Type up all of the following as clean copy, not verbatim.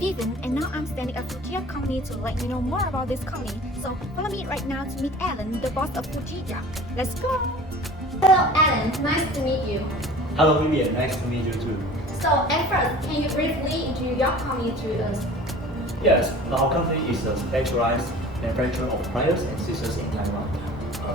Vivian, and now I'm standing at Fujiya company to let you know more about this company. So follow me right now to meet Alan, the boss of Fujiya. Let's go! Hello Alan, nice to meet you. Hello Vivian, nice to meet you too. So at first, can you briefly introduce your company to us? Yes, our company is a specialized manufacturer of pliers and scissors in Taiwan.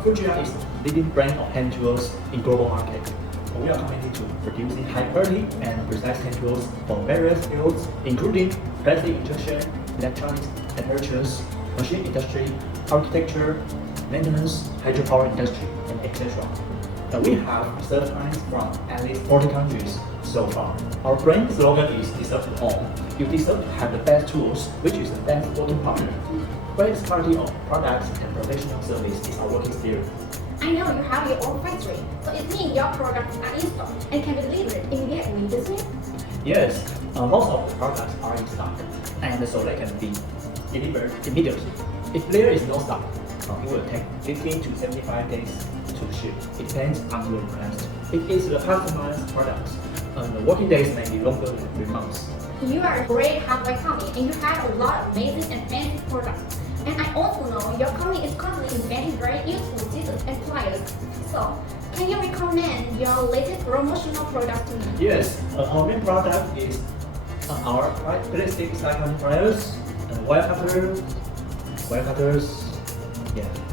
Fujiya is the leading brand of hand tools in global market. We are committed to producing high quality and precise hand tools for various fields, including plastic injection, electronics, apparatus, machine industry, architecture, maintenance, hydropower industry, and etc. We have served clients from at least 40 countries so far. Our brand slogan is "Deserve to own." You deserve to have the best tools, which is the best working partner. Greatest quality of products and professional service is our working spirit. I know you have your own factory, so it means your products are in stock and can be delivered immediately, doesn't it? Yes, most of the products are in stock, and so they can be delivered immediately. If there is no stock, it will take 15 to 75 days to ship. It depends on your request. If it's a customized product, the working days may be longer than 3 months. You are a great hardware company and you have a lot of amazing and fancy products. And I also know your company is constantly inventing very useful scissors and pliers. So, can you recommend your latest promotional product to me? Yes, our main product is our plastic silicone pliers, wire cutters,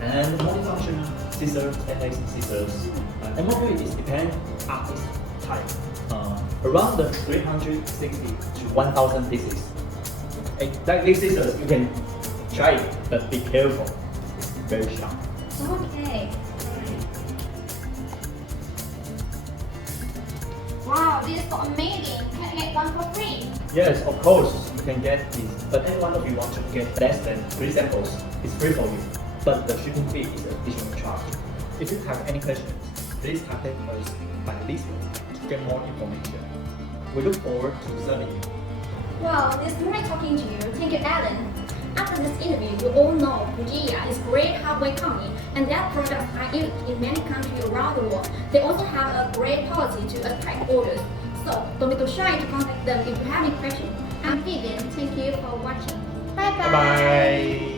and multifunctional scissors and lace scissors. And mostly it depends on its type. Around the 360 to 1,000 pieces. Like these scissors, you can try it, but be careful. Very sharp. Okay. Wow, this is so amazing. Can I get one for free? Yes, of course, you can get this. But any one of you want to get less than 3 samples, it's free for you. But the shipping fee is an additional charge. If you have any questions, please contact us by this way to get more information. We look forward to serving you. Wow, it's great talking to you. Thank you, Alan. After this interview, you all know Fujiya is a great hardware company and their products are used in many countries around the world. They also have a great policy to attract orders. So don't be too shy to contact them if you have any questions. I'm Vivian. Thank you for watching. Bye bye. Bye bye.